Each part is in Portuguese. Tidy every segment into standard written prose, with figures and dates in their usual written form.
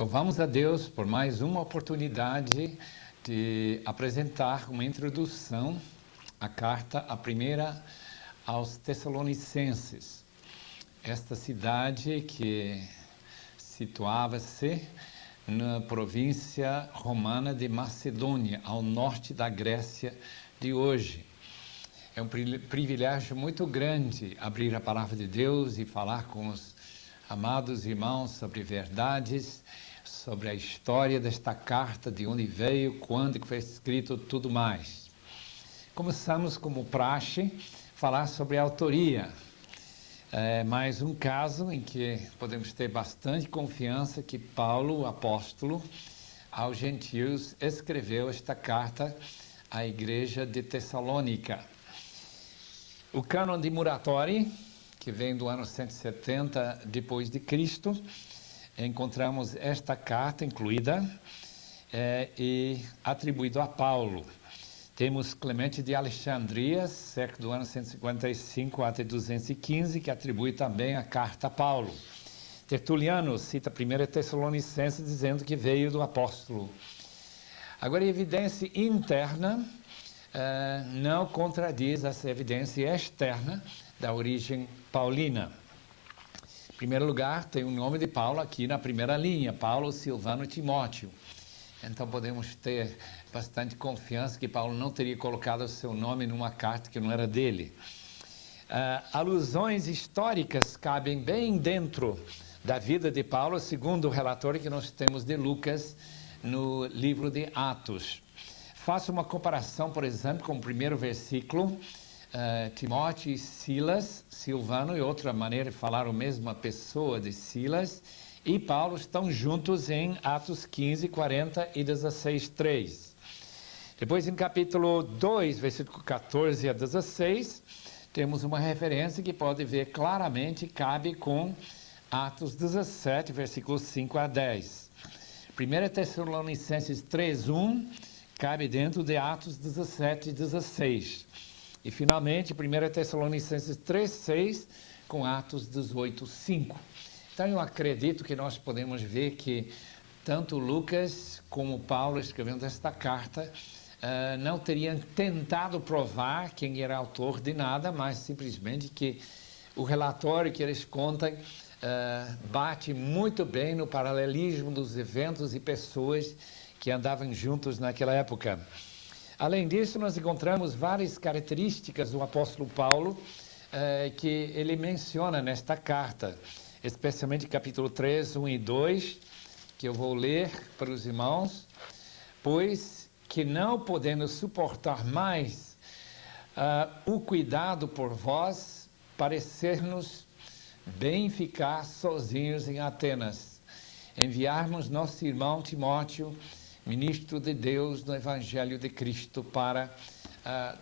Louvamos a Deus por mais uma oportunidade de apresentar uma introdução à carta, a primeira aos Tessalonicenses. Esta cidade que situava-se na província romana de Macedônia, ao norte da Grécia de hoje. É um privilégio muito grande abrir a palavra de Deus e falar com os amados irmãos sobre verdades, sobre a história desta carta, de onde veio, quando foi escrito, tudo mais. Começamos, como praxe, falar sobre a autoria. É mais um caso em que podemos ter bastante confiança que Paulo, o apóstolo, aos gentios, escreveu esta carta à igreja de Tessalônica. O cânon de Muratori, que vem do ano 170 depois de Cristo, encontramos esta carta incluída e atribuída a Paulo. Temos Clemente de Alexandria, cerca do ano 155 até 215, que atribui também a carta a Paulo. Tertuliano cita 1 Tessalonicenses dizendo que veio do apóstolo. Agora, a evidência interna não contradiz essa evidência externa da origem paulina. Em primeiro lugar, tem o nome de Paulo aqui na primeira linha, Paulo, Silvano e Timóteo. Então podemos ter bastante confiança que Paulo não teria colocado o seu nome numa carta que não era dele. Alusões históricas cabem bem dentro da vida de Paulo, segundo o relatório que nós temos de Lucas no livro de Atos. Faço uma comparação, por exemplo, com o primeiro versículo, Timóteo e Silas, Silvano e outra maneira de falar a mesma pessoa de Silas, e Paulo estão juntos em Atos 15, 40 e 16, 3. Depois, em capítulo 2, versículo 14 a 16, temos uma referência que pode ver claramente, cabe com Atos 17, versículos 5 a 10. 1 Tessalonicenses 3, 1, cabe dentro de Atos 17 e 16. E, finalmente, 1 Tessalonicenses 3, 6, com Atos 18, 5. Então, eu acredito que nós podemos ver que tanto Lucas como Paulo, escrevendo esta carta, não teriam tentado provar quem era autor de nada, mas simplesmente que o relatório que eles contam bate muito bem no paralelismo dos eventos e pessoas que andavam juntos naquela época. Além disso, nós encontramos várias características do apóstolo Paulo que ele menciona nesta carta, especialmente capítulo 3, 1 e 2, que eu vou ler para os irmãos. Pois que não podendo suportar mais o cuidado por vós, parecer-nos bem ficar sozinhos em Atenas, enviarmos nosso irmão Timóteo, ministro de Deus no Evangelho de Cristo, para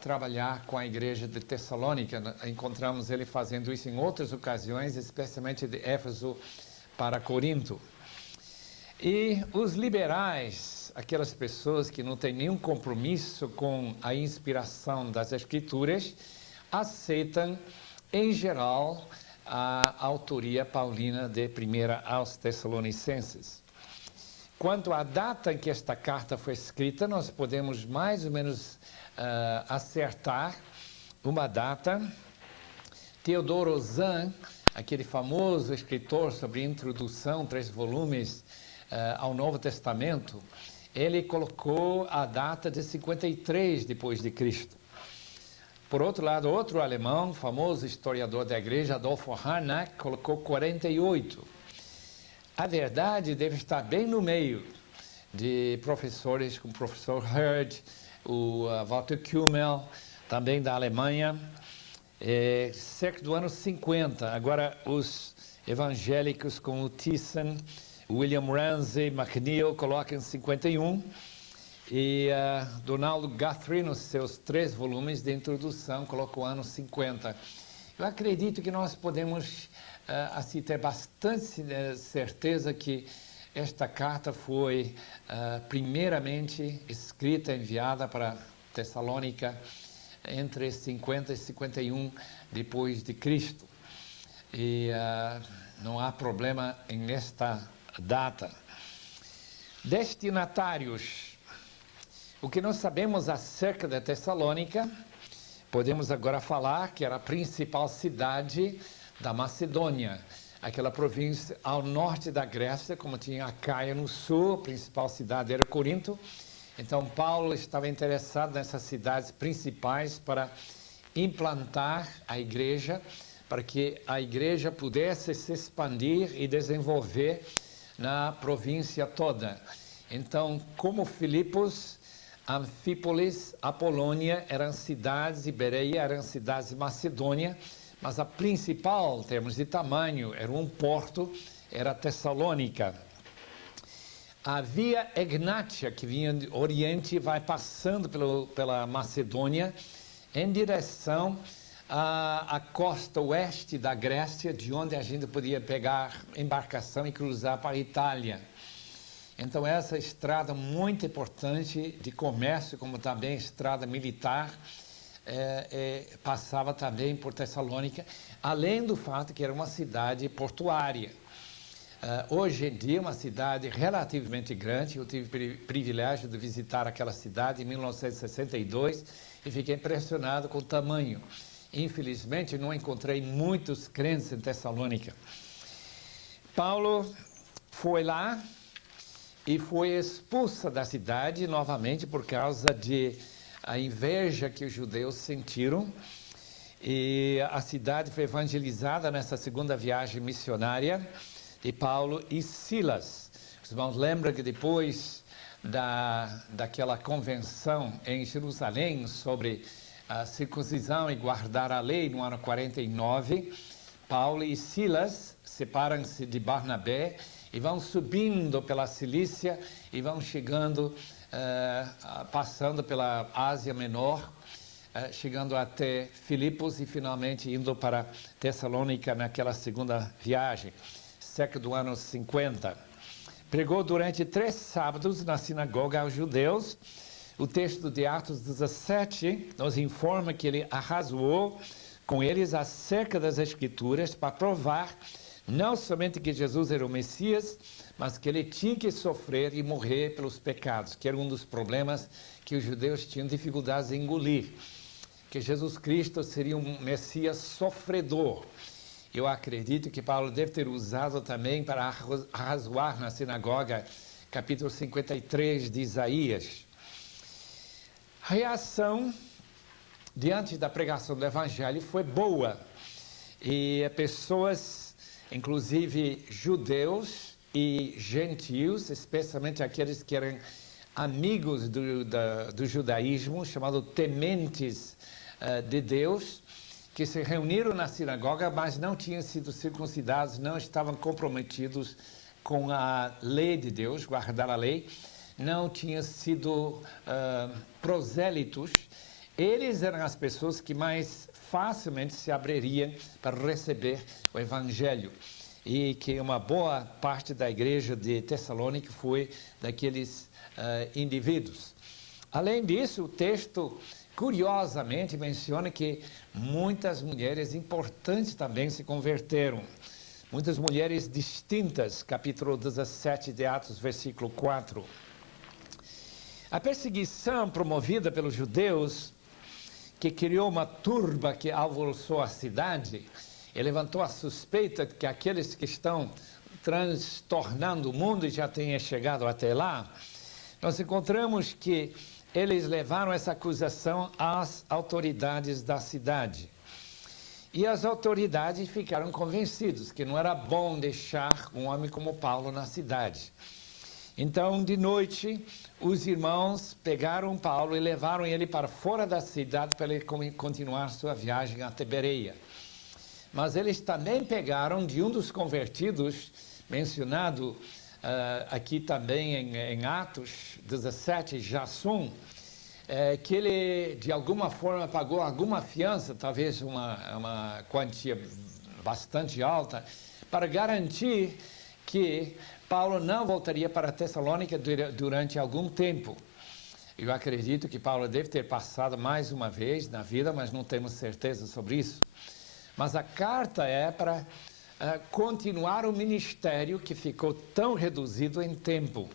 trabalhar com a igreja de Tessalônica. Encontramos ele fazendo isso em outras ocasiões, especialmente de Éfeso para Corinto. E os liberais, aquelas pessoas que não têm nenhum compromisso com a inspiração das Escrituras, aceitam, em geral, a autoria paulina de 1 aos Tessalonicenses. Quanto à data em que esta carta foi escrita, nós podemos mais ou menos acertar uma data. Theodor Ozan, aquele famoso escritor sobre introdução, 3 volumes ao Novo Testamento, ele colocou a data de 53 depois de Cristo. Por outro lado, outro alemão, famoso historiador da igreja, Adolfo Harnack, colocou 48. A verdade deve estar bem no meio de professores como o professor Herd, o Walter Kümmel, também da Alemanha, cerca do ano 50. Agora, os evangélicos como o Thyssen, William Ramsey, McNeill colocam 51, e Donald Guthrie, nos seus 3 volumes de introdução, colocou o ano 50. Eu acredito que nós podemos assim ter bastante certeza que esta carta foi primeiramente escrita, enviada para Tessalônica entre 50 e 51 depois de Cristo. E não há problema nesta data. Destinatários. O que nós sabemos acerca da Tessalônica, podemos agora falar que era a principal cidade da Macedônia, aquela província ao norte da Grécia, como tinha a Caia no sul, a principal cidade era Corinto. Então Paulo estava interessado nessas cidades principais para implantar a igreja, para que a igreja pudesse se expandir e desenvolver na província toda. Então, como Filipos, Anfípolis, Apolônia eram cidades, e Bereia eram cidades de Macedônia, mas a principal, em termos de tamanho, era um porto, era Tessalônica. A via Egnátia, que vinha do Oriente e vai passando pela Macedônia, em direção à costa oeste da Grécia, de onde a gente podia pegar embarcação e cruzar para a Itália. Então, essa estrada muito importante de comércio, como também estrada militar, passava também por Tessalônica, além do fato que era uma cidade portuária. Hoje em dia, uma cidade relativamente grande. Eu tive o privilégio de visitar aquela cidade em 1962 e fiquei impressionado com o tamanho. Infelizmente, não encontrei muitos crentes em Tessalônica. Paulo foi lá e foi expulsa da cidade novamente por causa a inveja que os judeus sentiram. E a cidade foi evangelizada nessa segunda viagem missionária de Paulo e Silas. Os irmãos lembram que depois daquela convenção em Jerusalém sobre a circuncisão e guardar a lei no ano 49, Paulo e Silas separam-se de Barnabé e vão subindo pela Cilícia e vão chegando, passando pela Ásia Menor, chegando até Filipos e finalmente indo para Tessalônica naquela segunda viagem, cerca do ano 50. Pregou durante 3 sábados na sinagoga aos judeus. O texto de Atos 17 nos informa que ele arrazoou com eles acerca das Escrituras para provar não somente que Jesus era o Messias, mas que ele tinha que sofrer e morrer pelos pecados, que era um dos problemas que os judeus tinham dificuldades em engolir, que Jesus Cristo seria um Messias sofredor. Eu acredito que Paulo deve ter usado também para arrazoar na sinagoga, capítulo 53 de Isaías. A reação diante da pregação do Evangelho foi boa, e pessoas, inclusive judeus e gentios, especialmente aqueles que eram amigos do judaísmo, chamados tementes de Deus, que se reuniram na sinagoga, mas não tinham sido circuncidados, não estavam comprometidos com a lei de Deus, guardar a lei, não tinham sido prosélitos. Eles eram as pessoas que mais facilmente se abririam para receber o Evangelho. E que uma boa parte da igreja de Tessalônica foi daqueles indivíduos. Além disso, o texto, curiosamente, menciona que muitas mulheres importantes também se converteram. Muitas mulheres distintas, capítulo 17 de Atos, versículo 4. A perseguição promovida pelos judeus, que criou uma turba que alvoroçou a cidade, e levantou a suspeita de que aqueles que estão transtornando o mundo e já tenham chegado até lá, nós encontramos que eles levaram essa acusação às autoridades da cidade. E as autoridades ficaram convencidas que não era bom deixar um homem como Paulo na cidade. Então, de noite, os irmãos pegaram Paulo e levaram ele para fora da cidade para ele continuar sua viagem até Bereia. Mas eles também pegaram de um dos convertidos, mencionado aqui também em Atos 17, Jasson, que ele de alguma forma pagou alguma fiança, talvez uma quantia bastante alta, para garantir que Paulo não voltaria para Tessalônica durante algum tempo. Eu acredito que Paulo deve ter passado mais uma vez na vida, mas não temos certeza sobre isso. Mas a carta é para continuar o ministério que ficou tão reduzido em tempo.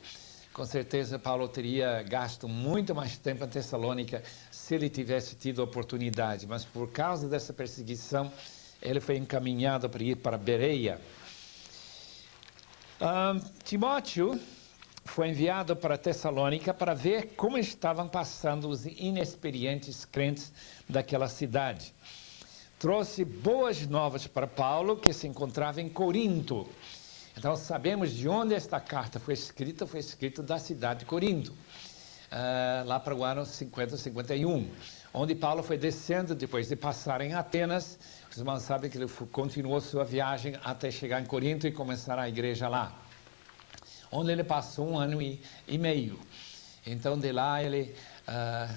Com certeza Paulo teria gasto muito mais tempo em Tessalônica se ele tivesse tido a oportunidade, mas por causa dessa perseguição, ele foi encaminhado para ir para Bereia. Timóteo foi enviado para Tessalônica para ver como estavam passando os inexperientes crentes daquela cidade. Trouxe boas novas para Paulo, que se encontrava em Corinto. Então sabemos de onde esta carta foi escrita da cidade de Corinto, lá para o ano 50, 51, onde Paulo foi descendo depois de passar em Atenas. Os irmãos sabem que ele continuou sua viagem até chegar em Corinto e começar a igreja lá, onde ele passou 1 ano e meio. Então de lá ele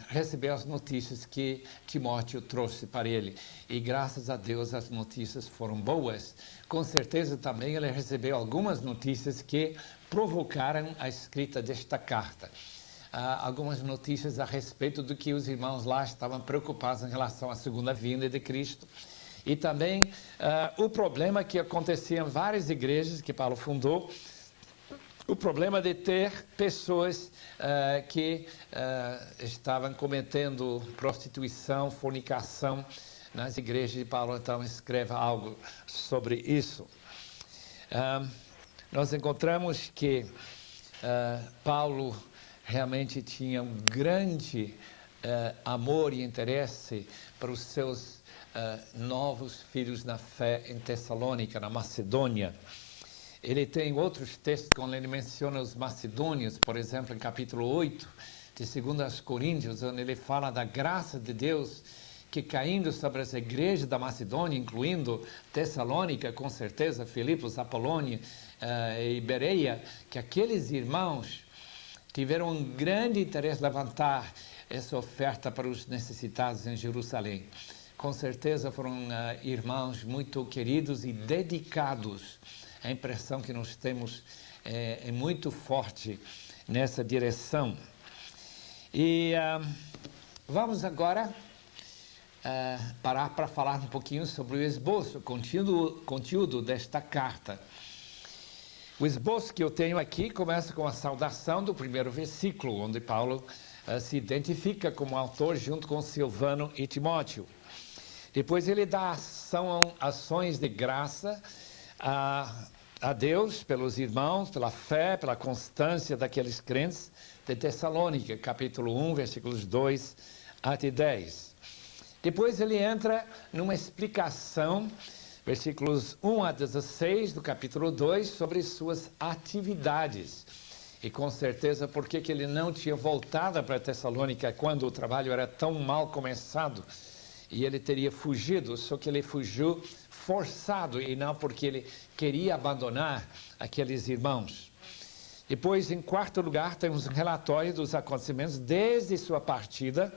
recebeu as notícias que Timóteo trouxe para ele, e graças a Deus as notícias foram boas. Com certeza também ele recebeu algumas notícias que provocaram a escrita desta carta. Algumas notícias a respeito do que os irmãos lá estavam preocupados em relação à segunda vinda de Cristo. E também o problema que acontecia em várias igrejas que Paulo fundou, o problema de ter pessoas que estavam cometendo prostituição, fornicação nas igrejas de Paulo. Então escreve algo sobre isso. Nós encontramos que Paulo realmente tinha um grande amor e interesse para os seus novos filhos na fé em Tessalônica, na Macedônia. Ele tem outros textos, quando ele menciona os macedônios, por exemplo, em capítulo 8 de 2 Coríntios, onde ele fala da graça de Deus que caindo sobre as igrejas da Macedônia, incluindo Tessalônica, com certeza, Filipos, Apolônia e Bereia, que aqueles irmãos tiveram um grande interesse em levantar essa oferta para os necessitados em Jerusalém. Com certeza foram irmãos muito queridos e dedicados. A impressão que nós temos é muito forte nessa direção. E vamos agora parar para falar um pouquinho sobre o esboço, o conteúdo desta carta. O esboço que eu tenho aqui começa com a saudação do primeiro versículo, onde Paulo se identifica como autor junto com Silvano e Timóteo. Depois ele dá ações de graça a Deus pelos irmãos, pela fé, pela constância daqueles crentes de Tessalônica, capítulo 1, versículos 2 até 10. Depois ele entra numa explicação, versículos 1 a 16 do capítulo 2, sobre suas atividades. E com certeza porque que ele não tinha voltado para Tessalônica quando o trabalho era tão mal começado, e ele teria fugido, só que ele fugiu forçado e não porque ele queria abandonar aqueles irmãos. Depois, em quarto lugar, temos um relatório dos acontecimentos desde sua partida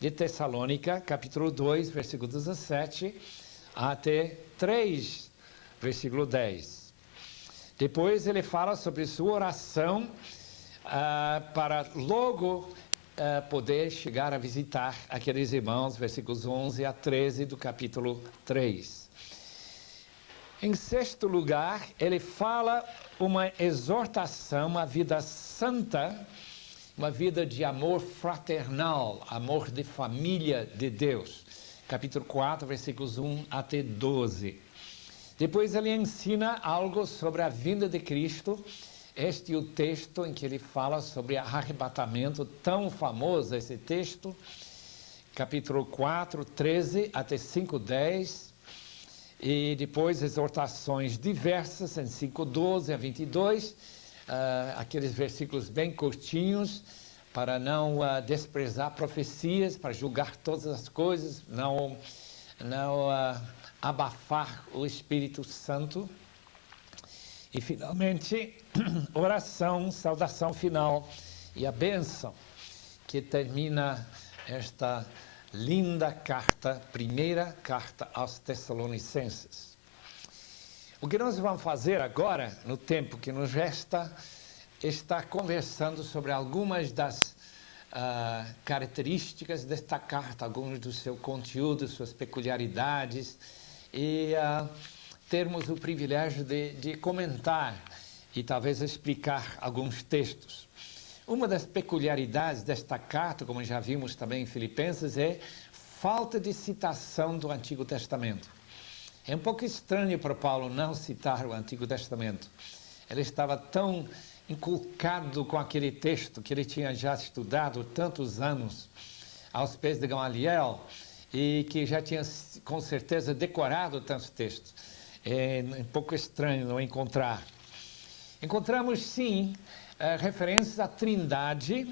de Tessalônica, capítulo 2, versículo 17, até 3, versículo 10. Depois ele fala sobre sua oração para logo poder chegar a visitar aqueles irmãos, versículos 11 a 13 do capítulo 3. Em sexto lugar, ele fala uma exortação à vida santa, uma vida de amor fraternal, amor de família de Deus. Capítulo 4, versículos 1 até 12. Depois ele ensina algo sobre a vinda de Cristo. Este é o texto em que ele fala sobre arrebatamento, tão famoso esse texto. Capítulo 4, 13 até 5, 10. E depois exortações diversas em 5, 12 a 22. Aqueles versículos bem curtinhos, para não desprezar profecias, para julgar todas as coisas, não abafar o Espírito Santo. E finalmente, oração, saudação final e a bênção que termina esta linda carta, primeira carta aos Tessalonicenses. O que nós vamos fazer agora, no tempo que nos resta, está conversando sobre algumas das características desta carta, alguns do seu conteúdo, suas peculiaridades, e termos o privilégio de comentar e talvez explicar alguns textos. uma das peculiaridades desta carta, como já vimos também em Filipenses, é falta de citação do Antigo Testamento. É um pouco estranho para Paulo não citar o Antigo Testamento. Ele estava tão inculcado com aquele texto que ele tinha já estudado tantos anos aos pés de Gamaliel e que já tinha com certeza decorado tantos textos. É um pouco estranho não encontrar. Encontramos sim referências à Trindade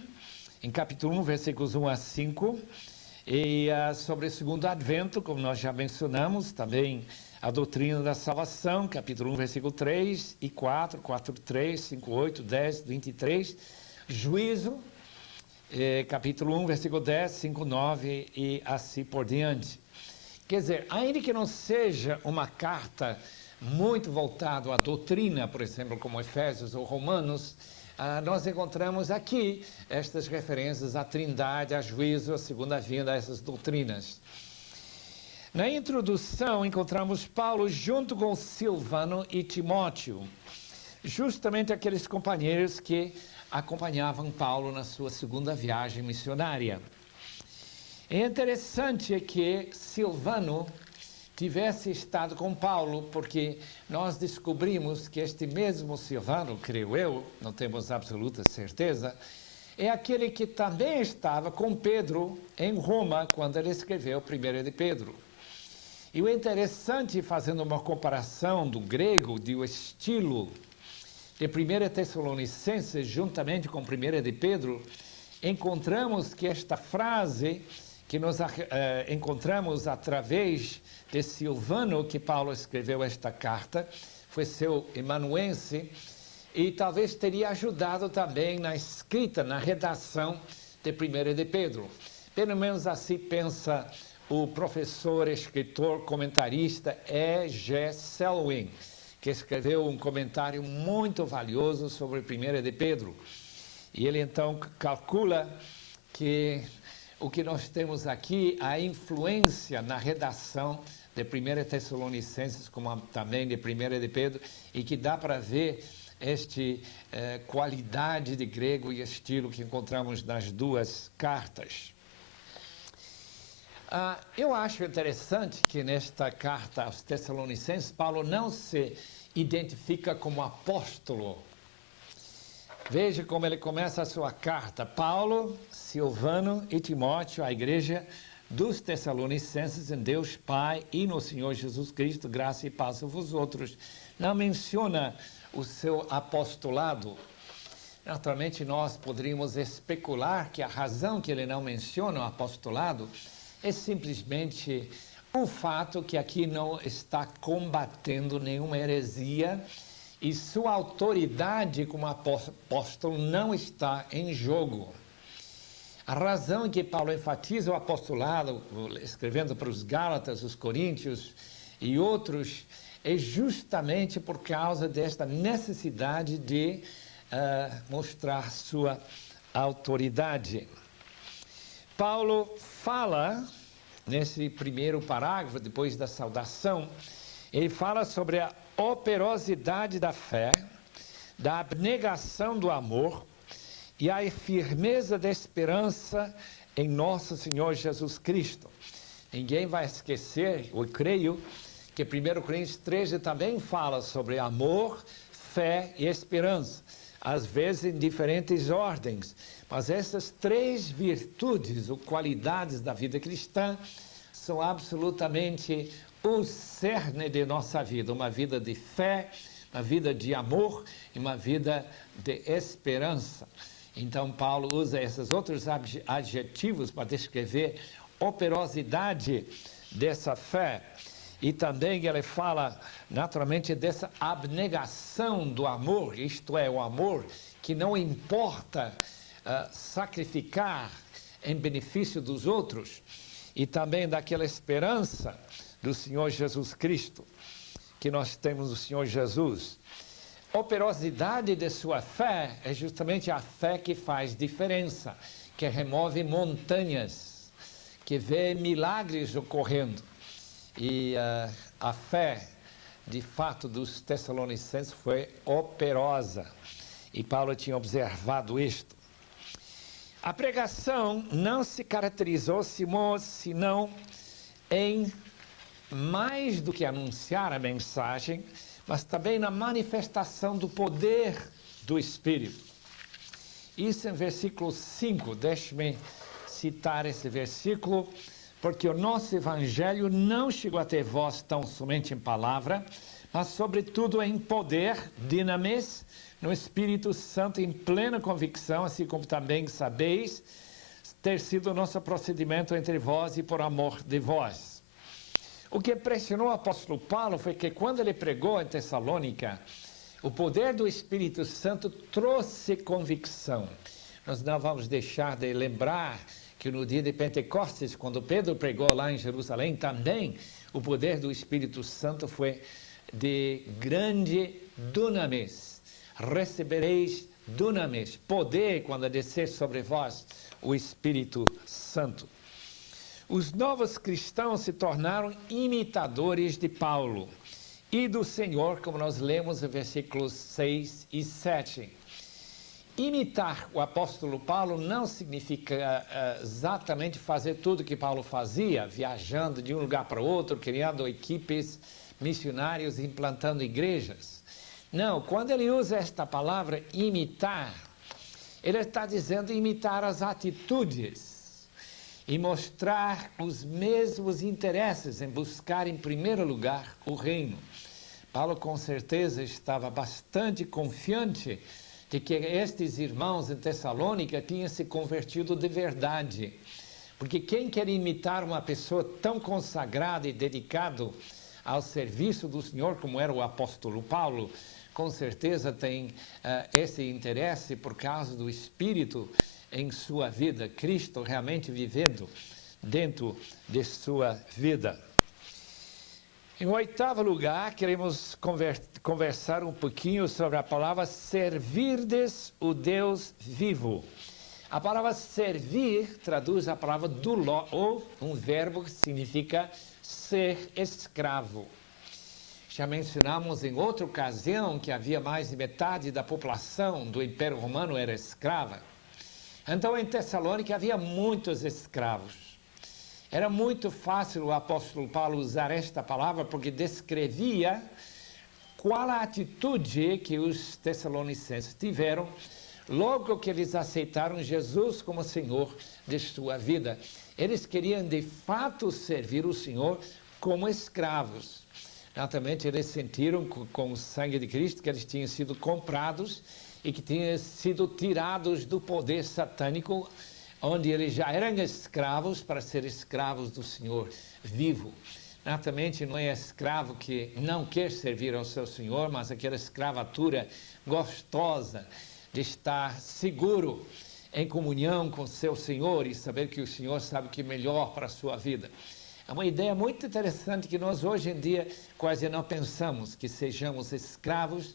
em capítulo 1, versículos 1 a 5, e sobre o segundo advento, como nós já mencionamos, também a doutrina da salvação, capítulo 1, versículo 3 e 4, 4, 3, 5, 8, 10, 23, juízo, capítulo 1, versículo 10, 5, 9 e assim por diante. Quer dizer, ainda que não seja uma carta muito voltada à doutrina, por exemplo, como Efésios ou Romanos, nós encontramos aqui estas referências à Trindade, a juízo, a segunda vinda, a essas doutrinas. Na introdução, encontramos Paulo junto com Silvano e Timóteo, justamente aqueles companheiros que acompanhavam Paulo na sua segunda viagem missionária. É interessante que Silvano tivesse estado com Paulo, porque nós descobrimos que este mesmo Silvano, creio eu, não temos absoluta certeza, é aquele que também estava com Pedro em Roma, quando ele escreveu 1 de Pedro. E o interessante, fazendo uma comparação do grego, do estilo de 1 Tessalonicenses, juntamente com 1 de Pedro, encontramos que esta frase que nós encontramos através de Silvano, que Paulo escreveu esta carta, foi seu amanuense, e talvez teria ajudado também na escrita, na redação de 1 de Pedro. Pelo menos assim pensa o professor, escritor, comentarista E.G. Selwyn, que escreveu um comentário muito valioso sobre 1 de Pedro. E ele então calcula que o que nós temos aqui, a influência na redação de 1 Tessalonicenses, como também de 1 de Pedro, e que dá para ver esta qualidade de grego e estilo que encontramos nas duas cartas. Eu acho interessante que nesta carta aos Tessalonicenses, Paulo não se identifica como apóstolo. Veja como ele começa a sua carta. Paulo, Silvano e Timóteo, a igreja dos Tessalonicenses em Deus Pai e no Senhor Jesus Cristo, graça e paz a vós outros. Não menciona o seu apostolado. Naturalmente, nós poderíamos especular que a razão que ele não menciona o apostolado é simplesmente o fato que aqui não está combatendo nenhuma heresia e sua autoridade como apóstolo não está em jogo. A razão em que Paulo enfatiza o apostolado, escrevendo para os Gálatas, os Coríntios e outros, é justamente por causa desta necessidade de mostrar sua autoridade. Paulo fala, nesse primeiro parágrafo, depois da saudação, ele fala sobre a operosidade da fé, da abnegação do amor e a firmeza da esperança em nosso Senhor Jesus Cristo. Ninguém vai esquecer, eu creio, que 1 Coríntios 13 também fala sobre amor, fé e esperança, às vezes em diferentes ordens, mas essas três virtudes ou qualidades da vida cristã são absolutamente o cerne de nossa vida, uma vida de fé, uma vida de amor e uma vida de esperança. Então Paulo usa esses outros adjetivos para descrever a operosidade dessa fé. E também ele fala, naturalmente, dessa abnegação do amor, isto é, o amor que não importa sacrificar em benefício dos outros, e também daquela esperança do Senhor Jesus Cristo, que nós temos no Senhor Jesus. A operosidade de sua fé é justamente a fé que faz diferença, que remove montanhas, que vê milagres ocorrendo. E a fé, de fato, dos Tessalonicenses foi operosa. E Paulo tinha observado isto. A pregação não se caracterizou senão em mais do que anunciar a mensagem, mas também na manifestação do poder do Espírito. Isso em versículo 5, deixe-me citar esse versículo, porque o nosso evangelho não chegou até vós tão somente em palavra, mas sobretudo em poder, dinamis, no Espírito Santo, em plena convicção, assim como também sabeis ter sido o nosso procedimento entre vós e por amor de vós. O que impressionou o apóstolo Paulo foi que quando ele pregou em Tessalônica, o poder do Espírito Santo trouxe convicção. Nós não vamos deixar de lembrar que no dia de Pentecostes, quando Pedro pregou lá em Jerusalém, também o poder do Espírito Santo foi de grande dunamis. Recebereis dunamis, poder quando descer sobre vós o Espírito Santo. Os novos cristãos se tornaram imitadores de Paulo e do Senhor, como nós lemos em versículos 6 e 7. Imitar o apóstolo Paulo não significa exatamente fazer tudo que Paulo fazia, viajando de um lugar para outro, criando equipes missionárias, implantando igrejas. Não, quando ele usa esta palavra imitar, ele está dizendo imitar as atitudes e mostrar os mesmos interesses em buscar em primeiro lugar o reino. Paulo com certeza estava bastante confiante de que estes irmãos em Tessalônica tinham se convertido de verdade. Porque quem quer imitar uma pessoa tão consagrada e dedicada ao serviço do Senhor como era o apóstolo Paulo, com certeza tem esse interesse por causa do Espírito em sua vida, Cristo realmente vivendo dentro de sua vida. Em oitavo lugar, queremos conversar um pouquinho sobre a palavra servirdes o Deus vivo. A palavra servir traduz a palavra doulo, ou um verbo que significa ser escravo. Já mencionamos em outra ocasião que havia mais de metade da população do Império Romano era escrava. Então, em Tessalônica havia muitos escravos. Era muito fácil o apóstolo Paulo usar esta palavra porque descrevia qual a atitude que os tessalonicenses tiveram logo que eles aceitaram Jesus como Senhor de sua vida. Eles queriam de fato servir o Senhor como escravos. Naturalmente, eles sentiram com o sangue de Cristo que eles tinham sido comprados e que tinham sido tirados do poder satânico, onde eles já eram escravos para ser escravos do Senhor vivo. Naturalmente, não é escravo que não quer servir ao seu Senhor, mas aquela escravatura gostosa de estar seguro em comunhão com seu Senhor e saber que o Senhor sabe o que é melhor para a sua vida. É uma ideia muito interessante que nós hoje em dia quase não pensamos, que sejamos escravos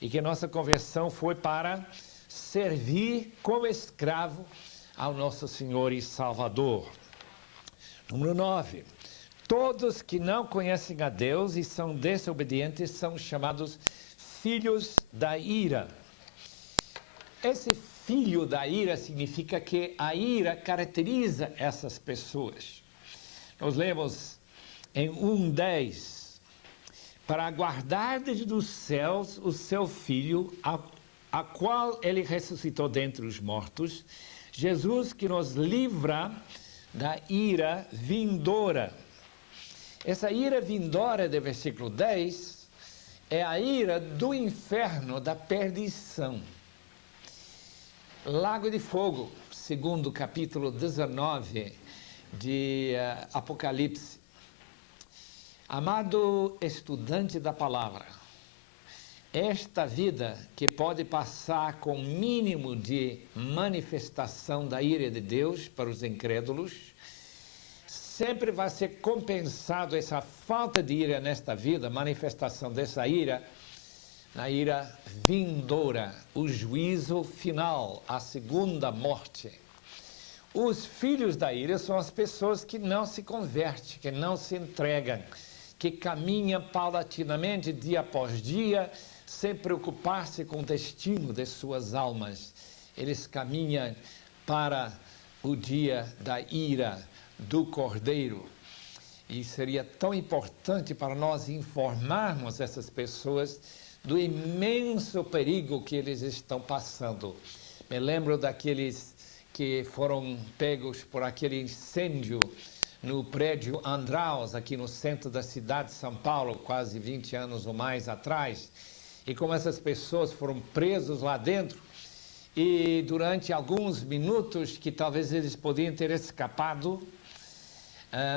e que nossa conversão foi para servir como escravo ao nosso Senhor e Salvador. Número 9. Todos que não conhecem a Deus e são desobedientes são chamados filhos da ira. Esse filho da ira significa que a ira caracteriza essas pessoas. Nós lemos em 1:10, para aguardar desde os céus o seu Filho, a qual ele ressuscitou dentre os mortos, Jesus que nos livra da ira vindoura. Essa ira vindoura do versículo 10 é a ira do inferno, da perdição. Lago de Fogo, segundo capítulo 19 de Apocalipse. Amado estudante da palavra, esta vida que pode passar com o mínimo de manifestação da ira de Deus para os incrédulos, sempre vai ser compensado essa falta de ira nesta vida, manifestação dessa ira, na ira vindoura, o juízo final, a segunda morte. Os filhos da ira são as pessoas que não se convertem, que não se entregam, que caminham paulatinamente, dia após dia, sem preocupar-se com o destino de suas almas. Eles caminham para o dia da ira do Cordeiro. E seria tão importante para nós informarmos essas pessoas do imenso perigo que eles estão passando. Me lembro daqueles que foram pegos por aquele incêndio no prédio Andraus, aqui no centro da cidade de São Paulo, quase 20 anos ou mais atrás. E como essas pessoas foram presos lá dentro, e durante alguns minutos que talvez eles podiam ter escapado,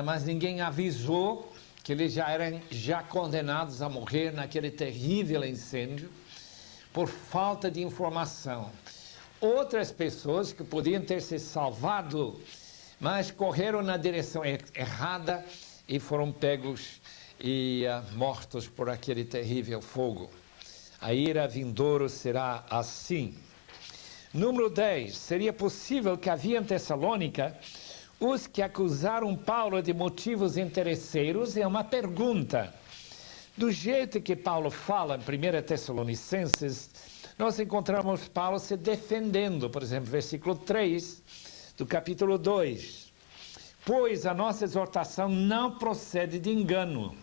mas ninguém avisou que eles já eram condenados a morrer naquele terrível incêndio por falta de informação. Outras pessoas que podiam ter se salvado, mas correram na direção errada e foram pegos e mortos por aquele terrível fogo. A ira vindouro será assim. Número 10. Seria possível que havia em Tessalônica os que acusaram Paulo de motivos interesseiros? É uma pergunta. Do jeito que Paulo fala em 1 Tessalonicenses, nós encontramos Paulo se defendendo. Por exemplo, versículo 3 do capítulo 2. Pois a nossa exortação não procede de engano,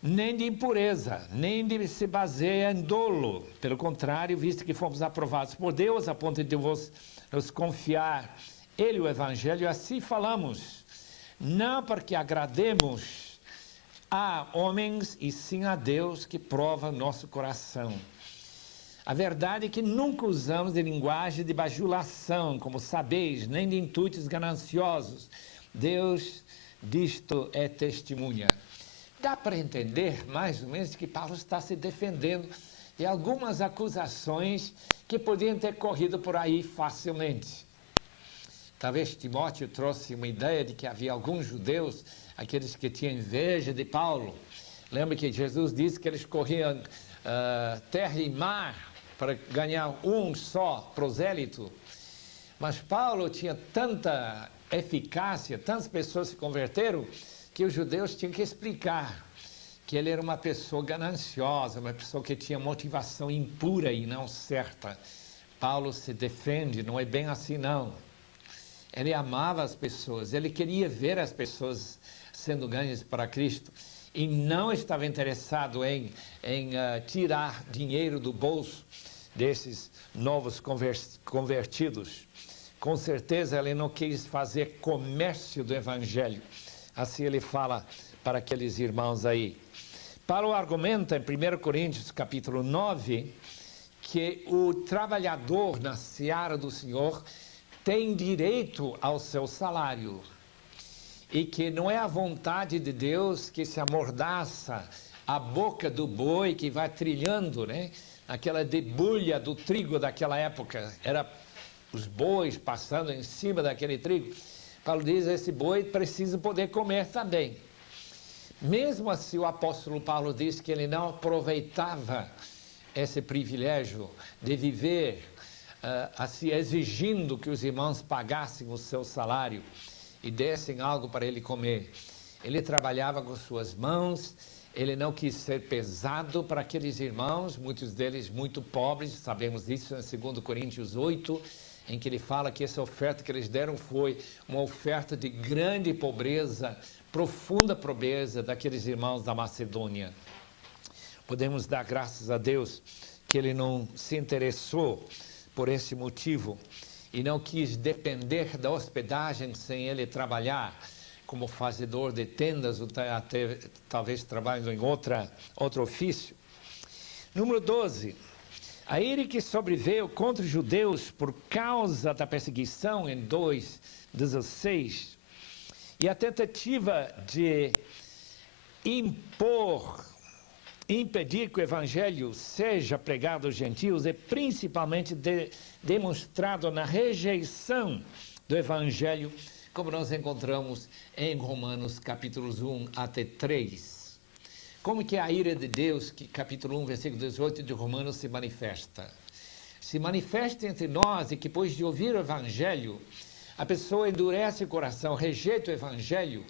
nem de impureza, nem de se baseia em dolo. Pelo contrário, visto que fomos aprovados por Deus, a ponto de nos confiar Ele o Evangelho, assim falamos, não porque agrademos a homens, e sim a Deus que prova nosso coração. A verdade é que nunca usamos de linguagem de bajulação, como sabeis, nem de intuitos gananciosos. Deus disto é testemunha. Dá para entender, mais ou menos, que Paulo está se defendendo de algumas acusações que podiam ter corrido por aí facilmente. Talvez Timóteo trouxe uma ideia de que havia alguns judeus, aqueles que tinham inveja de Paulo. Lembra que Jesus disse que eles corriam terra e mar para ganhar um só prosélito? Mas Paulo tinha tanta eficácia, tantas pessoas se converteram, que os judeus tinham que explicar que ele era uma pessoa gananciosa, uma pessoa que tinha motivação impura e não certa. Paulo se defende, não é bem assim não. Ele amava as pessoas, ele queria ver as pessoas sendo ganhas para Cristo e não estava interessado em tirar dinheiro do bolso desses novos convertidos. Com certeza ele não quis fazer comércio do Evangelho. Assim ele fala para aqueles irmãos aí. Paulo argumenta em 1 Coríntios capítulo 9 que o trabalhador na seara do Senhor tem direito ao seu salário e que não é a vontade de Deus que se amordaça a boca do boi que vai trilhando, né? Aquela debulha do trigo daquela época, era os bois passando em cima daquele trigo. Paulo diz, esse boi precisa poder comer também. Mesmo assim, o apóstolo Paulo diz que ele não aproveitava esse privilégio de viver assim, exigindo que os irmãos pagassem o seu salário e dessem algo para ele comer. Ele trabalhava com suas mãos, ele não quis ser pesado para aqueles irmãos, muitos deles muito pobres, sabemos disso em 2 Coríntios 8, em que ele fala que essa oferta que eles deram foi uma oferta de grande pobreza, profunda pobreza daqueles irmãos da Macedônia. Podemos dar graças a Deus que ele não se interessou por esse motivo e não quis depender da hospedagem sem ele trabalhar como fazedor de tendas, ou até, talvez trabalhando em outro ofício. Número 12. A ira que sobreveio contra os judeus por causa da perseguição, em 2:16, e a tentativa de impedir que o evangelho seja pregado aos gentios é principalmente demonstrado na rejeição do evangelho, como nós encontramos em Romanos capítulos 1 até 3. Como que a ira de Deus, que capítulo 1, versículo 18 de Romanos se manifesta? Se manifesta entre nós e que depois de ouvir o evangelho, a pessoa endurece o coração, rejeita o evangelho,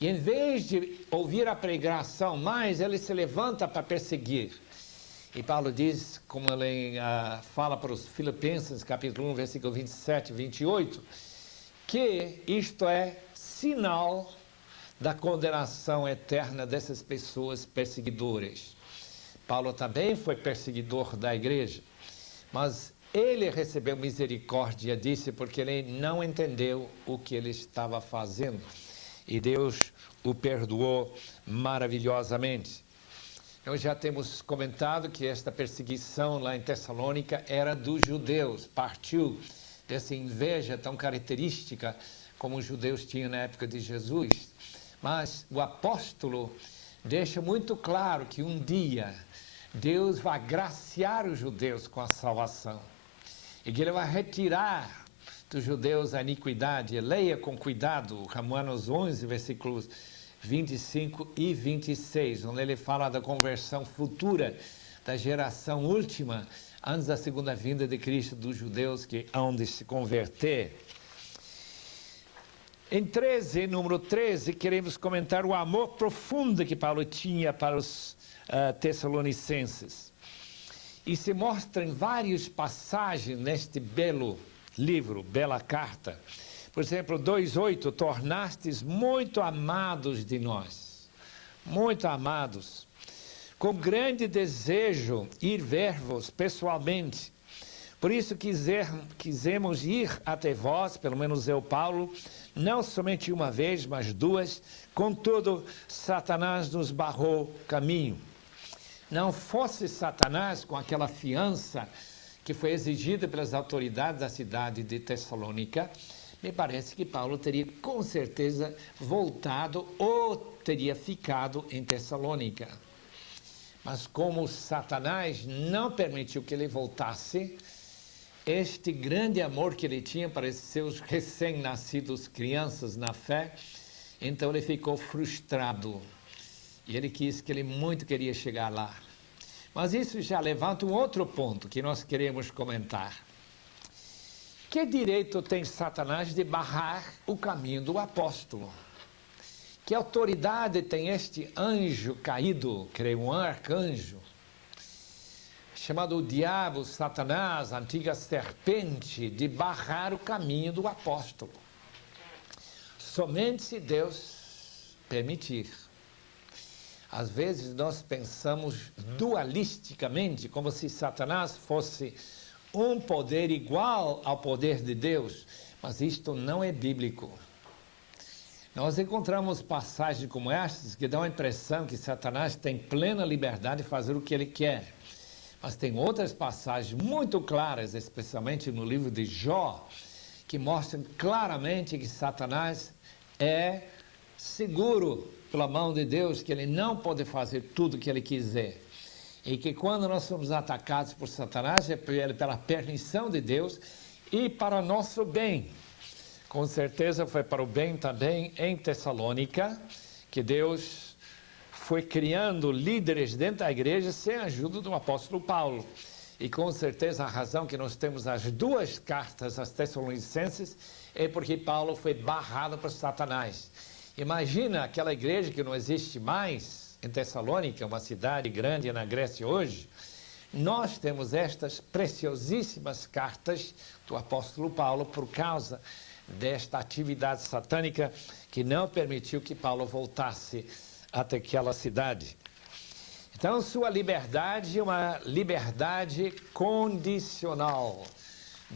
e em vez de ouvir a pregação mais, ele se levanta para perseguir. E Paulo diz, como ele fala para os Filipenses, capítulo 1, versículo 27 e 28, que isto é sinal da condenação eterna dessas pessoas perseguidoras. Paulo também foi perseguidor da igreja, mas ele recebeu misericórdia disso porque ele não entendeu o que ele estava fazendo. E Deus o perdoou maravilhosamente. Nós já temos comentado que esta perseguição lá em Tessalônica era dos judeus, partiu dessa inveja tão característica como os judeus tinham na época de Jesus. Mas o apóstolo deixa muito claro que um dia Deus vai agraciar os judeus com a salvação e que ele vai retirar dos judeus a iniquidade. Leia com cuidado Romanos 11, versículos 25 e 26, onde ele fala da conversão futura da geração última, antes da segunda vinda de Cristo, dos judeus que hão de se converter. Em número 13, queremos comentar o amor profundo que Paulo tinha para os Tessalonicenses. E se mostra em várias passagens neste belo livro, bela carta. Por exemplo, 2:8, tornastes muito amados de nós, muito amados, com grande desejo ir ver-vos pessoalmente. Por isso quisemos ir até vós, pelo menos eu, Paulo, não somente uma vez, mas duas, contudo, Satanás nos barrou caminho. Não fosse Satanás com aquela fiança que foi exigida pelas autoridades da cidade de Tessalônica, me parece que Paulo teria com certeza voltado ou teria ficado em Tessalônica. Mas como Satanás não permitiu que ele voltasse, este grande amor que ele tinha para esses seus recém-nascidos crianças na fé, então ele ficou frustrado. E ele muito queria chegar lá. Mas isso já levanta um outro ponto que nós queremos comentar. Que direito tem Satanás de barrar o caminho do apóstolo? Que autoridade tem este anjo caído, creio, um arcanjo, chamado o diabo, Satanás, a antiga serpente, de barrar o caminho do apóstolo? Somente se Deus permitir. Às vezes nós pensamos dualisticamente, como se Satanás fosse um poder igual ao poder de Deus, mas isto não é bíblico. Nós encontramos passagens como estas que dão a impressão que Satanás tem plena liberdade de fazer o que ele quer. Mas tem outras passagens muito claras, especialmente no livro de Jó, que mostram claramente que Satanás é seguro pela mão de Deus, que ele não pode fazer tudo o que ele quiser. E que quando nós somos atacados por Satanás, é pela permissão de Deus e para nosso bem. Com certeza foi para o bem também em Tessalônica, que Deus foi criando líderes dentro da igreja sem a ajuda do apóstolo Paulo. E com certeza a razão que nós temos as duas cartas às Tessalonicenses é porque Paulo foi barrado por Satanás. Imagina aquela igreja que não existe mais em Tessalônica, uma cidade grande na Grécia hoje. Nós temos estas preciosíssimas cartas do apóstolo Paulo por causa desta atividade satânica que não permitiu que Paulo voltasse até aquela cidade. Então, sua liberdade é uma liberdade condicional.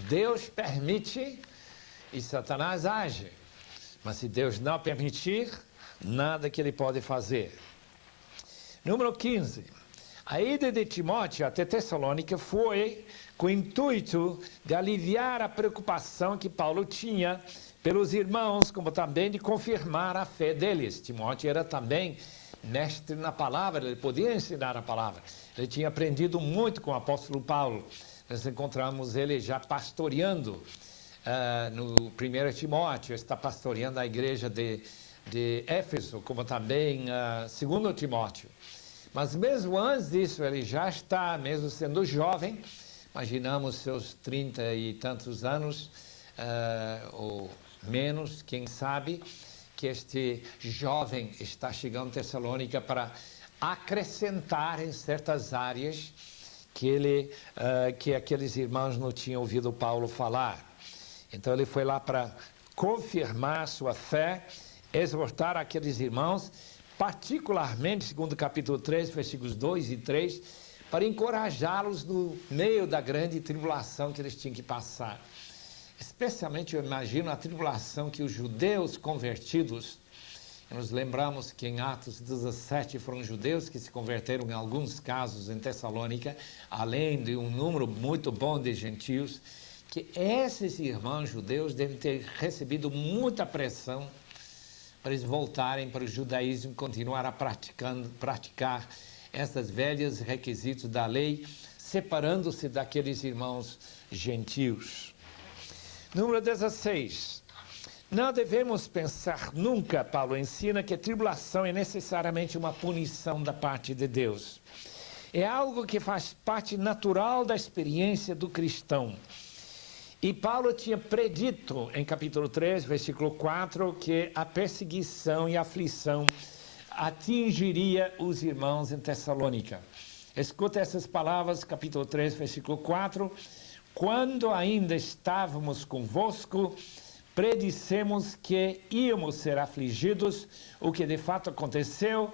Deus permite e Satanás age. Mas se Deus não permitir, nada que ele pode fazer. Número 15. A ida de Timóteo até Tessalônica foi com o intuito de aliviar a preocupação que Paulo tinha pelos irmãos, como também de confirmar a fé deles. Timóteo era também mestre na palavra, ele podia ensinar a palavra. Ele tinha aprendido muito com o apóstolo Paulo. Nós encontramos ele já pastoreando no 1 Timóteo, está pastoreando a igreja de Éfeso, como também 2 Timóteo. Mas mesmo antes disso, ele já está, mesmo sendo jovem, imaginamos seus 30 e tantos anos, ou menos, quem sabe, que este jovem está chegando a Tessalônica para acrescentar em certas áreas que aqueles irmãos não tinham ouvido Paulo falar. Então ele foi lá para confirmar sua fé, exortar aqueles irmãos, particularmente, segundo o capítulo 3, versículos 2 e 3, para encorajá-los no meio da grande tribulação que eles tinham que passar. Especialmente, eu imagino, a tribulação que os judeus convertidos, nos lembramos que em Atos 17 foram judeus que se converteram em alguns casos em Tessalônica, além de um número muito bom de gentios, que esses irmãos judeus devem ter recebido muita pressão para eles voltarem para o judaísmo e continuar a praticar esses velhos requisitos da lei, separando-se daqueles irmãos gentios. Número 16. Não devemos pensar nunca, Paulo ensina, que a tribulação é necessariamente uma punição da parte de Deus. É algo que faz parte natural da experiência do cristão. E Paulo tinha predito em capítulo 3, versículo 4, que a perseguição e a aflição atingiria os irmãos em Tessalônica. Escuta essas palavras, capítulo 3, versículo 4. Quando ainda estávamos convosco, predissemos que íamos ser afligidos, o que de fato aconteceu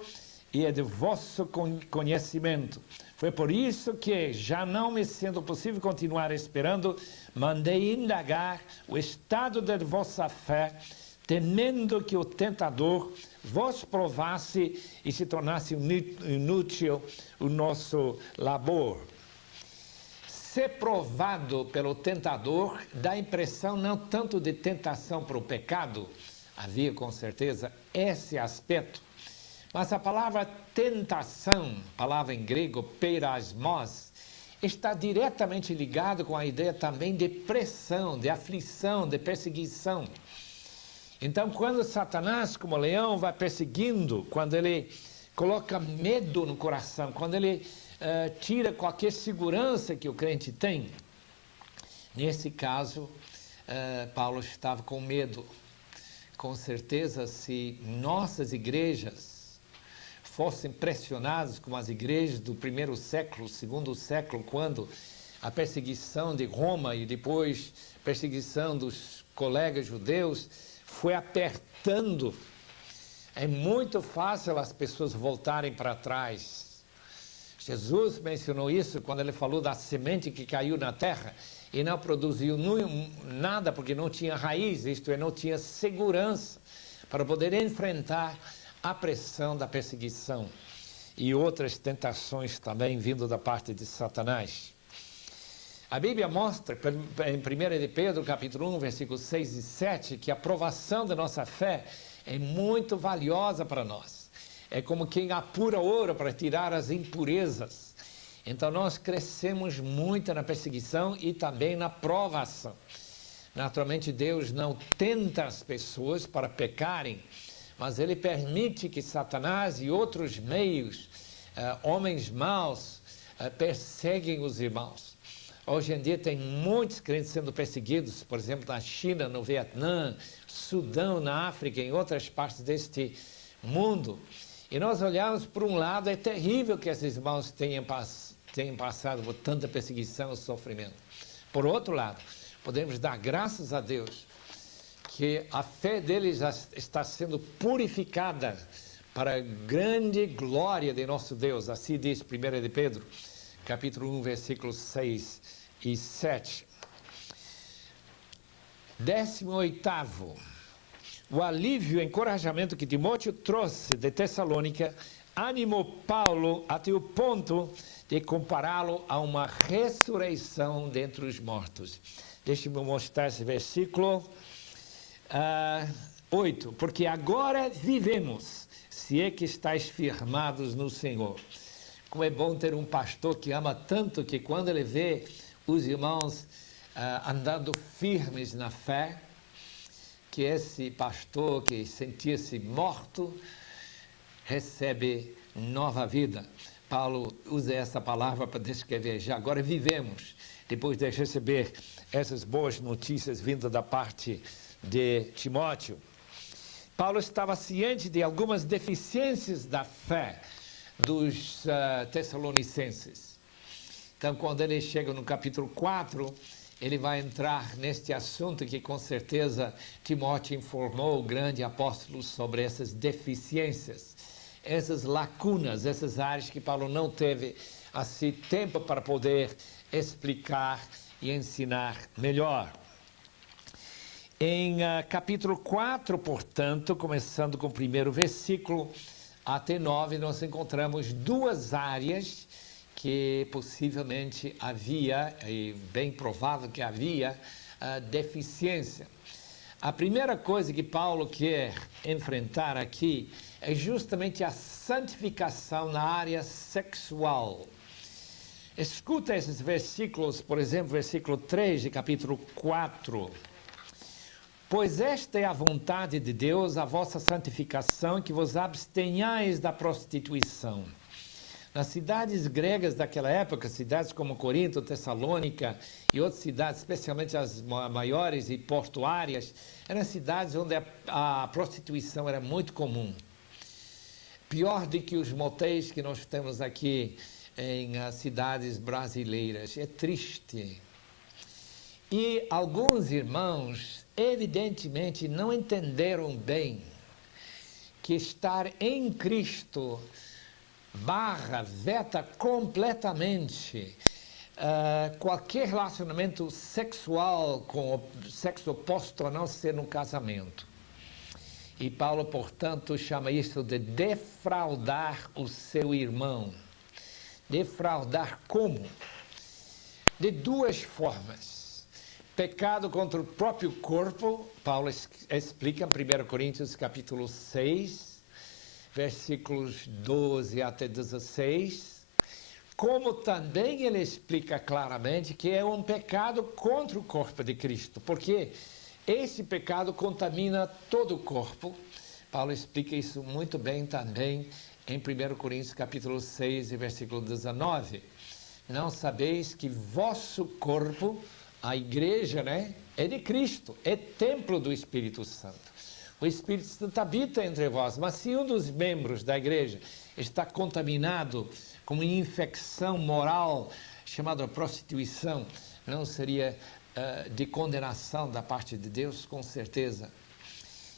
e é de vosso conhecimento. Foi por isso que, já não me sendo possível continuar esperando, mandei indagar o estado de vossa fé, temendo que o tentador vos provasse e se tornasse inútil o nosso labor. Ser provado pelo tentador dá a impressão não tanto de tentação para o pecado, havia com certeza esse aspecto, mas a palavra tentação, palavra em grego peirasmos, está diretamente ligado com a ideia também de pressão, de aflição, de perseguição. Então, quando Satanás, como leão, vai perseguindo, quando ele coloca medo no coração, quando ele tira qualquer segurança que o crente tem, nesse caso, Paulo estava com medo. Com certeza, se nossas igrejas fossem pressionadas como as igrejas do primeiro século, segundo século, quando a perseguição de Roma e depois perseguição dos colegas judeus foi apertando, é muito fácil as pessoas voltarem para trás. Jesus mencionou isso quando ele falou da semente que caiu na terra e não produziu nada porque não tinha raiz, isto é, não tinha segurança para poder enfrentar a pressão da perseguição e outras tentações também vindo da parte de Satanás. A Bíblia mostra, em 1 de Pedro, capítulo 1, versículos 6 e 7, que a provação da nossa fé é muito valiosa para nós. É como quem apura ouro para tirar as impurezas. Então nós crescemos muito na perseguição e também na provação. Naturalmente Deus não tenta as pessoas para pecarem, mas Ele permite que Satanás e outros meios, homens maus, perseguem os irmãos. Hoje em dia tem muitos crentes sendo perseguidos, por exemplo, na China, no Vietnã, Sudão, na África, em outras partes deste mundo. E nós olhamos por um lado, é terrível que esses irmãos tenham passado por tanta perseguição e sofrimento. Por outro lado, podemos dar graças a Deus que a fé deles já está sendo purificada para a grande glória de nosso Deus. Assim diz 1 de Pedro, capítulo 1, versículos 6 e 7. 18º. O alívio e encorajamento que Timóteo trouxe de Tessalônica animou Paulo até o ponto de compará-lo a uma ressurreição dentre os mortos. Deixe-me mostrar esse versículo 8. Porque agora vivemos, se é que estáis firmados no Senhor. Como é bom ter um pastor que ama tanto que quando ele vê os irmãos andando firmes na fé, que esse pastor que sentia-se morto recebe nova vida. Paulo usa essa palavra para descrever, já agora vivemos, depois de receber essas boas notícias vindas da parte de Timóteo. Paulo estava ciente de algumas deficiências da fé dos tessalonicenses. Então, quando ele chega no capítulo 4, ele vai entrar neste assunto que, com certeza, Timóteo informou o grande apóstolo sobre essas deficiências, essas lacunas, essas áreas que Paulo não teve assim tempo para poder explicar e ensinar melhor. Em capítulo 4, portanto, começando com o primeiro versículo até 9, nós encontramos duas áreas que possivelmente havia, e bem provável que havia, deficiência. A primeira coisa que Paulo quer enfrentar aqui é justamente a santificação na área sexual. Escuta esses versículos, por exemplo, versículo 3 de capítulo 4. Pois esta é a vontade de Deus, a vossa santificação, que vos abstenhais da prostituição. Nas cidades gregas daquela época, cidades como Corinto, Tessalônica e outras cidades, especialmente as maiores e portuárias, eram cidades onde a prostituição era muito comum. Pior do que os motéis que nós temos aqui em cidades brasileiras. É triste. E alguns irmãos, evidentemente, não entenderam bem que estar em Cristo veta completamente qualquer relacionamento sexual com o sexo oposto a não ser no casamento. E Paulo, portanto, chama isso de defraudar o seu irmão. Defraudar como? De duas formas. Pecado contra o próprio corpo, Paulo explica em 1 Coríntios capítulo 6, versículos 12 até 16, como também ele explica claramente que é um pecado contra o corpo de Cristo, porque esse pecado contamina todo o corpo. Paulo explica isso muito bem também em 1 Coríntios capítulo 6, versículo 19. Não sabeis que vosso corpo, a igreja, é de Cristo, é templo do Espírito Santo. O Espírito Santo habita entre vós, mas se um dos membros da igreja está contaminado com uma infecção moral chamada prostituição, não seria de condenação da parte de Deus? Com certeza.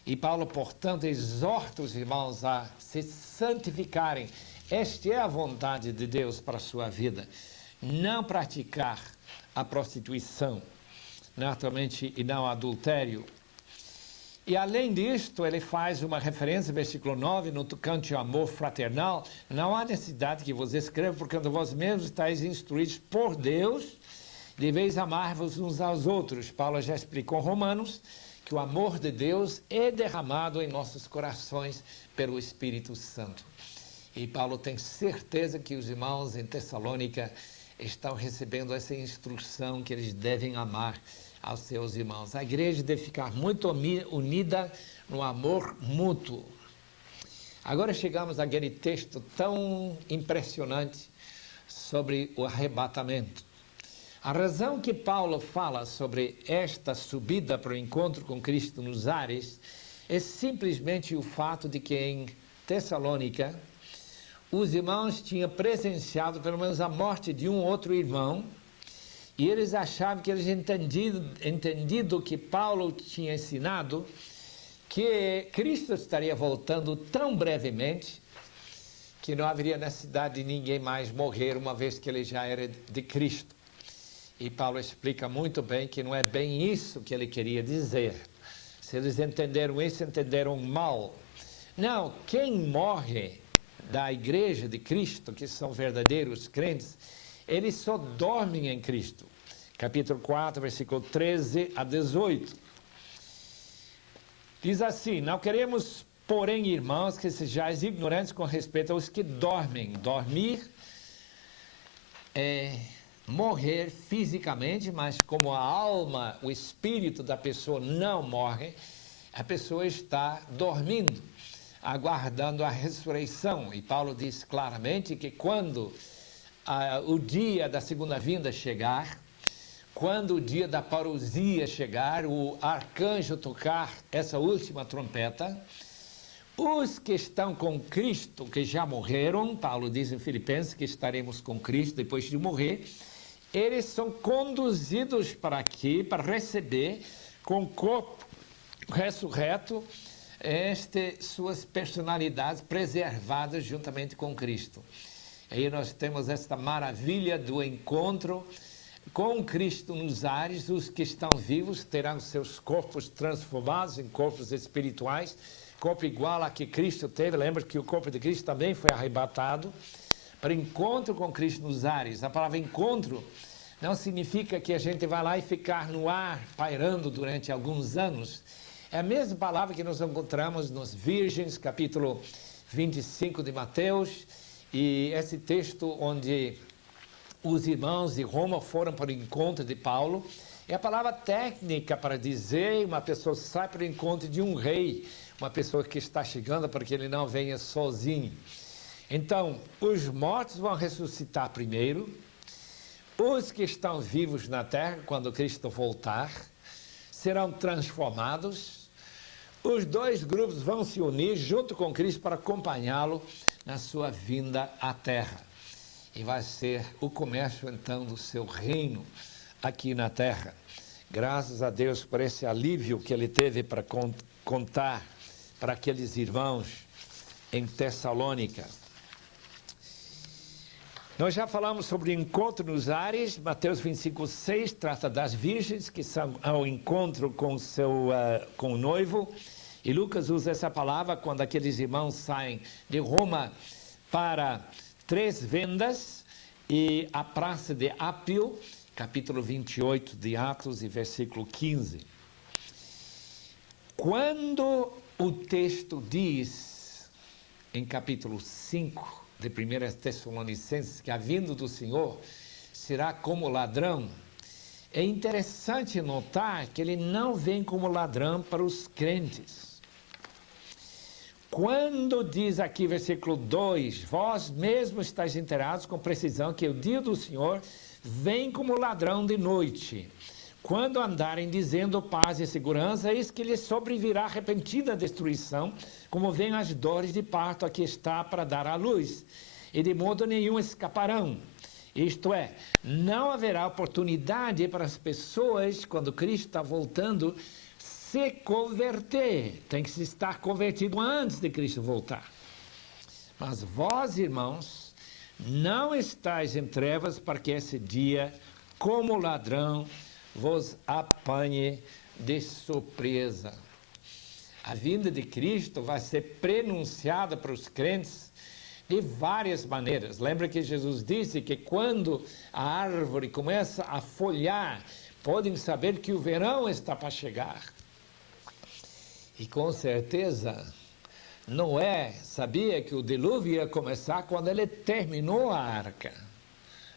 E Paulo, portanto, exorta os irmãos a se santificarem. Esta é a vontade de Deus para a sua vida. Não praticar a prostituição, naturalmente, e não adultério. E além disto, ele faz uma referência, versículo 9, no tocante ao amor fraternal. Não há necessidade que vos escreva, porque vós mesmos estáis instruídos por Deus, deveis amar-vos uns aos outros. Paulo já explicou em Romanos que o amor de Deus é derramado em nossos corações pelo Espírito Santo. E Paulo tem certeza que os irmãos em Tessalônica estão recebendo essa instrução que eles devem amar aos seus irmãos. A igreja deve ficar muito unida no amor mútuo. Agora chegamos àquele texto tão impressionante sobre o arrebatamento. A razão que Paulo fala sobre esta subida para o encontro com Cristo nos ares é simplesmente o fato de que em Tessalônica os irmãos tinham presenciado pelo menos a morte de um outro irmão, e eles achavam que eles entendido que Paulo tinha ensinado, que Cristo estaria voltando tão brevemente, que não haveria necessidade de ninguém mais morrer, uma vez que ele já era de Cristo. E Paulo explica muito bem que não é bem isso que ele queria dizer. Se eles entenderam isso, entenderam mal. Não, quem morre da igreja de Cristo, que são verdadeiros crentes, eles só dormem em Cristo. Capítulo 4, versículo 13 a 18. Diz assim: não queremos, porém, irmãos, que sejais ignorantes com respeito aos que dormem. Dormir é morrer fisicamente, mas como a alma, o espírito da pessoa não morre, a pessoa está dormindo, aguardando a ressurreição. E Paulo diz claramente que quando o dia da segunda vinda chegar, quando o dia da parousia chegar, o arcanjo tocar essa última trompeta, os que estão com Cristo, que já morreram, Paulo diz em Filipenses que estaremos com Cristo depois de morrer, eles são conduzidos para aqui, para receber com o corpo ressurreto, suas personalidades preservadas juntamente com Cristo. Aí nós temos esta maravilha do encontro com Cristo nos ares. Os que estão vivos terão seus corpos transformados em corpos espirituais, corpo igual a que Cristo teve. Lembra que o corpo de Cristo também foi arrebatado para encontro com Cristo nos ares. A palavra encontro não significa que a gente vai lá e ficar no ar, pairando durante alguns anos. É a mesma palavra que nós encontramos nos Virgens, capítulo 25 de Mateus, e esse texto onde os irmãos de Roma foram para o encontro de Paulo. É a palavra técnica para dizer uma pessoa sai para o encontro de um rei, uma pessoa que está chegando para que ele não venha sozinho. Então, os mortos vão ressuscitar primeiro, os que estão vivos na terra, quando Cristo voltar, serão transformados. Os dois grupos vão se unir junto com Cristo para acompanhá-lo na sua vinda à terra. E vai ser o começo, então, do seu reino aqui na terra. Graças a Deus por esse alívio que ele teve para contar para aqueles irmãos em Tessalônica. Nós já falamos sobre o encontro nos ares. Mateus 25:6 trata das virgens que são ao encontro com o noivo. E Lucas usa essa palavra quando aqueles irmãos saem de Roma para 3 vendas e a praça de Ápio, capítulo 28 de Atos e versículo 15. Quando o texto diz, em capítulo 5 de 1 Tessalonicenses, que a vinda do Senhor será como ladrão, é interessante notar que ele não vem como ladrão para os crentes. Quando diz aqui, versículo 2, vós mesmos estáis inteirados com precisão que o dia do Senhor vem como ladrão de noite. Quando andarem dizendo paz e segurança, eis que lhes sobrevirá repentina destruição, como vêm as dores de parto a que está para dar à luz, e de modo nenhum escaparão. Isto é, não haverá oportunidade para as pessoas, quando Cristo está voltando, se converter. Tem que se estar convertido antes de Cristo voltar. Mas vós, irmãos, não estáis em trevas para que esse dia, como ladrão, vos apanhe de surpresa. A vinda de Cristo vai ser prenunciada para os crentes de várias maneiras. Lembra que Jesus disse que quando a árvore começa a folhar, podem saber que o verão está para chegar. E com certeza, Noé sabia que o dilúvio ia começar quando ele terminou a arca.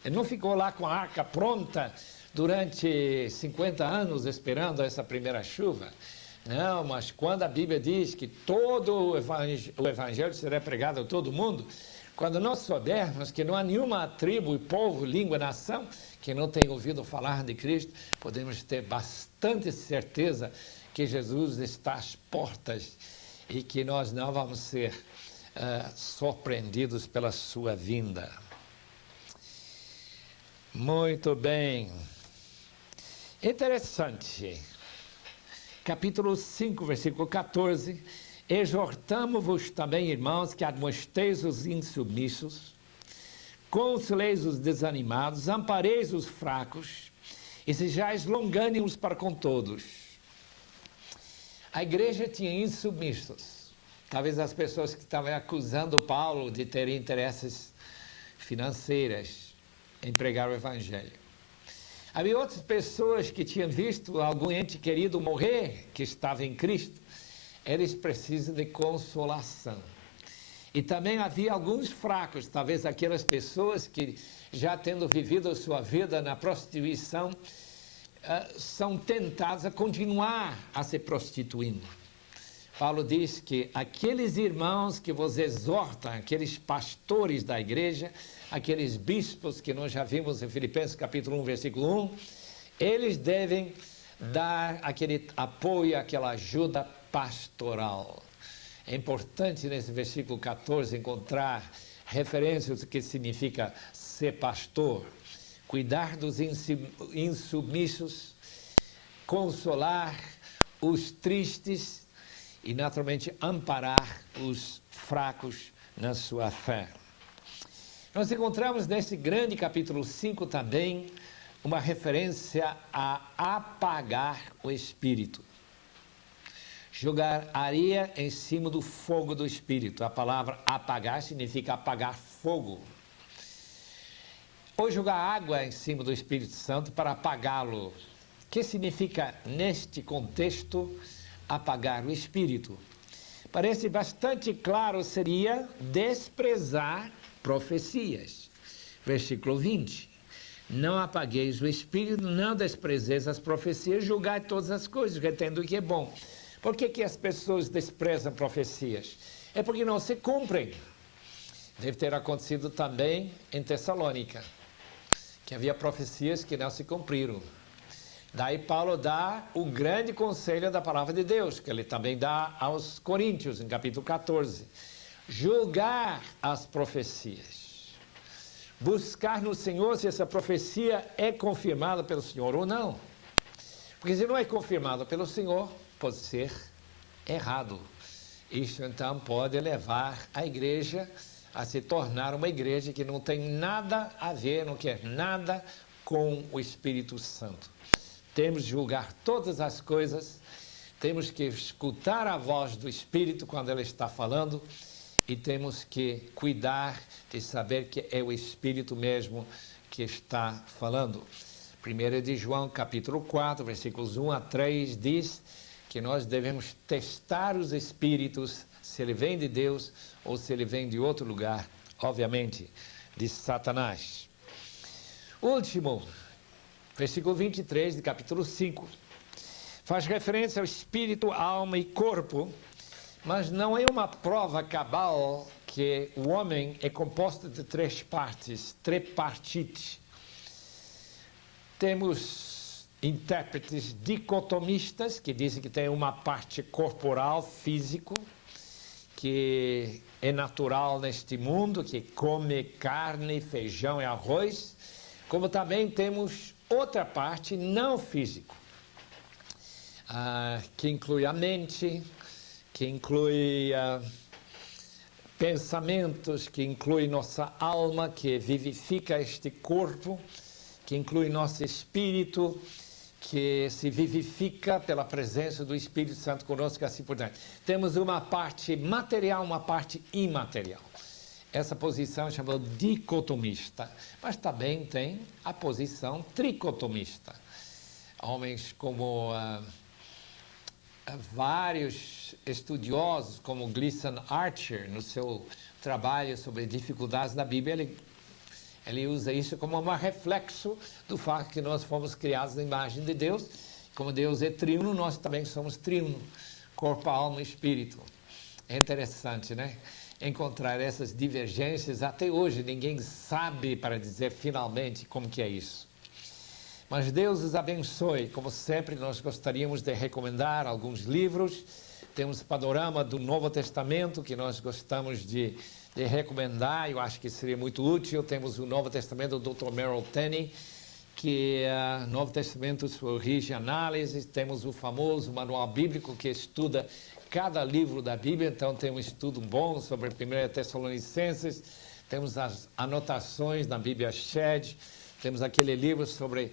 Ele não ficou lá com a arca pronta durante 50 anos esperando essa primeira chuva. Não, mas quando a Bíblia diz que todo o evangelho será pregado a todo mundo, quando nós soubermos que não há nenhuma tribo, povo, língua, nação que não tenha ouvido falar de Cristo, podemos ter bastante certeza que Jesus está às portas e que nós não vamos ser surpreendidos pela sua vinda. Muito bem. Interessante. Capítulo 5, versículo 14. Exortamo-vos também, irmãos, que admoesteis os insubmissos, consoleis os desanimados, ampareis os fracos e sejais longânimos para com todos. A igreja tinha insubmissos. Talvez as pessoas que estavam acusando Paulo de ter interesses financeiros em pregar o evangelho. Havia outras pessoas que tinham visto algum ente querido morrer, que estava em Cristo. Eles precisam de consolação. E também havia alguns fracos, talvez aquelas pessoas que, já tendo vivido a sua vida na prostituição, são tentadas a continuar a se prostituindo. Paulo diz que aqueles irmãos que vos exortam, aqueles pastores da igreja, aqueles bispos que nós já vimos em Filipenses capítulo 1, versículo 1, eles devem dar aquele apoio, aquela ajuda pastoral. É importante nesse versículo 14 encontrar referências do que significa ser pastor. cuidar dos insubmissos, consolar os tristes e, naturalmente, amparar os fracos na sua fé. Nós encontramos nesse grande capítulo 5 também uma referência a apagar o espírito. Jogar areia em cima do fogo do espírito. A palavra apagar significa apagar fogo. Ou jogar água em cima do Espírito Santo para apagá-lo. O que significa, neste contexto, apagar o espírito? Parece bastante claro, seria desprezar profecias. Versículo 20. Não apagueis o espírito, não desprezeis as profecias, julgai todas as coisas, retendo o que é bom. Por que as pessoas desprezam profecias? É porque não se cumprem. Deve ter acontecido também em Tessalônica, que havia profecias que não se cumpriram. Daí Paulo dá o grande conselho da palavra de Deus, que ele também dá aos Coríntios, em capítulo 14. Julgar as profecias. Buscar no Senhor se essa profecia é confirmada pelo Senhor ou não. Porque se não é confirmada pelo Senhor, pode ser errado. Isso então pode levar a igreja a se tornar uma igreja que não tem nada a ver, não quer nada com o Espírito Santo. Temos de julgar todas as coisas, temos que escutar a voz do Espírito quando ele está falando e temos que cuidar de saber que é o Espírito mesmo que está falando. 1 de João, capítulo 4, versículos 1 a 3, diz que nós devemos testar os espíritos, se ele vem de Deus ou se ele vem de outro lugar, obviamente, de Satanás. Último, versículo 23 de capítulo 5, faz referência ao espírito, alma e corpo, mas não é uma prova cabal que o homem é composto de 3 partes, tripartite. Temos intérpretes dicotomistas, que dizem que tem uma parte corporal, físico, que é natural neste mundo, que come carne, feijão e arroz, como também temos outra parte não físico, que inclui a mente, que inclui pensamentos, que inclui nossa alma, que vivifica este corpo, que inclui nosso espírito, que se vivifica pela presença do Espírito Santo conosco, assim por diante. Temos uma parte material, uma parte imaterial. Essa posição é chamada dicotomista, mas também tem a posição tricotomista. Homens como vários estudiosos, como Gleason Archer, no seu trabalho sobre dificuldades da Bíblia, ele usa isso como um reflexo do fato que nós fomos criados na imagem de Deus. Como Deus é triuno, nós também somos triuno, corpo, alma e espírito. É interessante, né? Encontrar essas divergências. Até hoje ninguém sabe para dizer finalmente como que é isso. Mas Deus os abençoe. Como sempre, nós gostaríamos de recomendar alguns livros. Temos o panorama do Novo Testamento, que nós gostamos de recomendar, eu acho que seria muito útil. Temos o Novo Testamento do Dr. Merrill Tenney, que é Novo Testamento, sua origem e análise. Temos o famoso manual bíblico, que estuda cada livro da Bíblia, então tem um estudo bom sobre 1 Tessalonicenses. Temos as anotações na Bíblia Shed, temos aquele livro sobre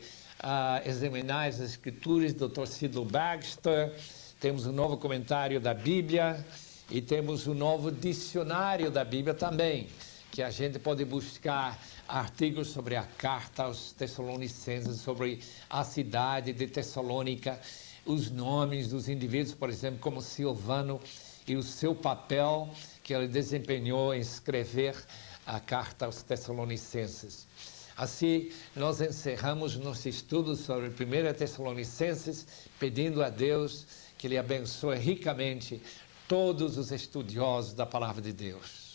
examinar as Escrituras, do Dr. Sidlow Bagster. Temos o novo comentário da Bíblia e temos o novo dicionário da Bíblia também, que a gente pode buscar artigos sobre a carta aos Tessalonicenses, sobre a cidade de Tessalônica, os nomes dos indivíduos, por exemplo, como Silvano, e o seu papel que ele desempenhou em escrever a carta aos Tessalonicenses. Assim, nós encerramos nosso estudo sobre 1 Tessalonicenses, pedindo a Deus que Ele abençoe ricamente todos os estudiosos da Palavra de Deus.